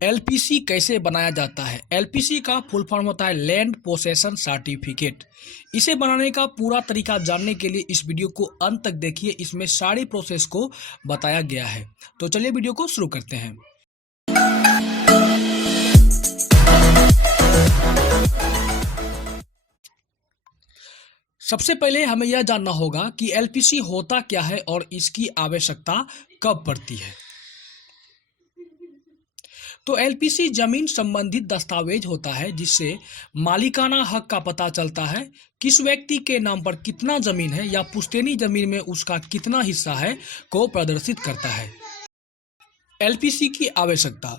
LPC कैसे बनाया जाता है। एलपीसी का फुल फॉर्म होता है लैंड पोसेशन सर्टिफिकेट। इसे बनाने का पूरा तरीका जानने के लिए इस वीडियो को अंत तक देखिए। इसमें सारी प्रोसेस को बताया गया है। तो चलिए वीडियो को शुरू करते हैं। सबसे पहले हमें यह जानना होगा कि एलपीसी होता क्या है और इसकी आवश्यकता कब पड़ती है। तो एलपीसी जमीन संबंधित दस्तावेज होता है जिससे मालिकाना हक का पता चलता है, किस व्यक्ति के नाम पर कितना जमीन है या पुश्तैनी जमीन में उसका कितना हिस्सा है को प्रदर्शित करता है। एलपीसी की आवश्यकता।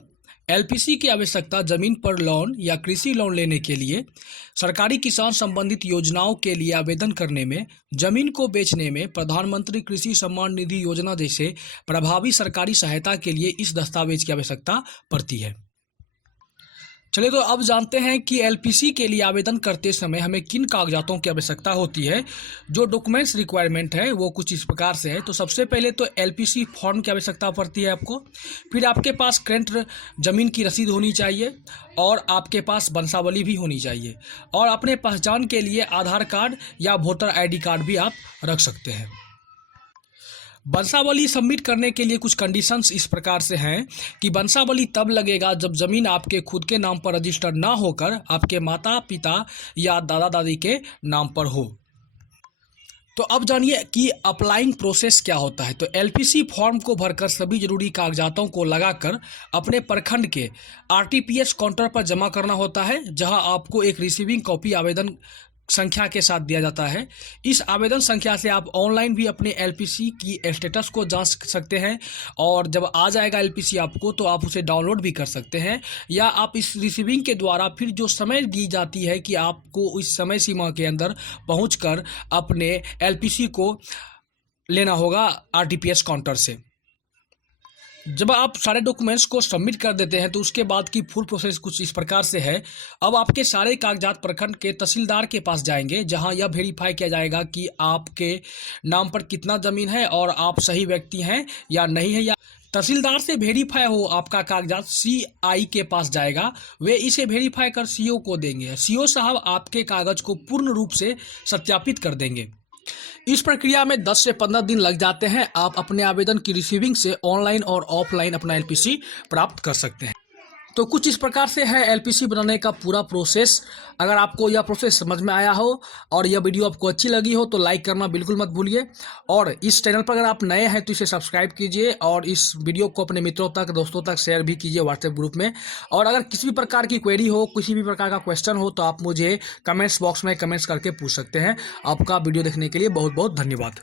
एलपीसी की आवश्यकता जमीन पर लोन या कृषि लोन लेने के लिए, सरकारी किसान संबंधित योजनाओं के लिए आवेदन करने में, जमीन को बेचने में, प्रधानमंत्री कृषि सम्मान निधि योजना जैसे प्रभावी सरकारी सहायता के लिए इस दस्तावेज की आवश्यकता पड़ती है। चलिए तो अब जानते हैं कि एलपीसी के लिए आवेदन करते समय हमें किन कागजातों की आवश्यकता होती है। जो डॉक्यूमेंट्स रिक्वायरमेंट है वो कुछ इस प्रकार से है। तो सबसे पहले तो एलपीसी फॉर्म की आवश्यकता पड़ती है आपको। फिर आपके पास करंट ज़मीन की रसीद होनी चाहिए और आपके पास वंशावली भी होनी चाहिए, और अपने पहचान के लिए आधार कार्ड या वोटर ID कार्ड भी आप रख सकते हैं। वंशावली सबमिट करने के लिए कुछ कंडीशंस इस प्रकार से हैं कि वंशावली तब लगेगा जब ज़मीन आपके खुद के नाम पर रजिस्टर्ड ना होकर आपके माता पिता या दादा दादी के नाम पर हो। तो अब जानिए कि अप्लाइंग प्रोसेस क्या होता है। तो एलपीसी फॉर्म को भरकर सभी जरूरी कागजातों को लगाकर अपने प्रखंड के आरटीपीएस काउंटर पर जमा करना होता है, जहां आपको एक रिसीविंग कॉपी आवेदन संख्या के साथ दिया जाता है। इस आवेदन संख्या से आप ऑनलाइन भी अपने एलपीसी की स्टेटस को जांच सकते हैं, और जब आ जाएगा एलपीसी आपको तो आप उसे डाउनलोड भी कर सकते हैं, या आप इस रिसीविंग के द्वारा फिर जो समय दी जाती है कि आपको इस समय सीमा के अंदर पहुंचकर अपने एलपीसी को लेना होगा आरटीपीएस काउंटर से। जब आप सारे डॉक्यूमेंट्स को सबमिट कर देते हैं तो उसके बाद की फुल प्रोसेस कुछ इस प्रकार से है। अब आपके सारे कागजात प्रखंड के तहसीलदार के पास जाएंगे, जहां यह वेरीफाई किया जाएगा कि आपके नाम पर कितना ज़मीन है और आप सही व्यक्ति हैं या नहीं है। या तहसीलदार से वेरीफाई हो आपका कागजात CI के पास जाएगा, वे इसे वेरीफाई कर CO को देंगे। CO साहब आपके कागज को पूर्ण रूप से सत्यापित कर देंगे। इस प्रक्रिया में 10 से 15 दिन लग जाते हैं। आप अपने आवेदन की रिसीविंग से ऑनलाइन और ऑफलाइन अपना एलपीसी प्राप्त कर सकते हैं। तो कुछ इस प्रकार से है एलपीसी बनाने का पूरा प्रोसेस। अगर आपको यह प्रोसेस समझ में आया हो और यह वीडियो आपको अच्छी लगी हो तो लाइक करना बिल्कुल मत भूलिए, और इस चैनल पर अगर आप नए हैं तो इसे सब्सक्राइब कीजिए और इस वीडियो को अपने मित्रों तक, दोस्तों तक शेयर भी कीजिए व्हाट्सएप ग्रुप में। और अगर किसी भी प्रकार की क्वेरी हो, किसी भी प्रकार का क्वेश्चन हो तो आप मुझे कमेंट्स बॉक्स में कमेंट्स करके पूछ सकते हैं। आपका वीडियो देखने के लिए बहुत बहुत धन्यवाद।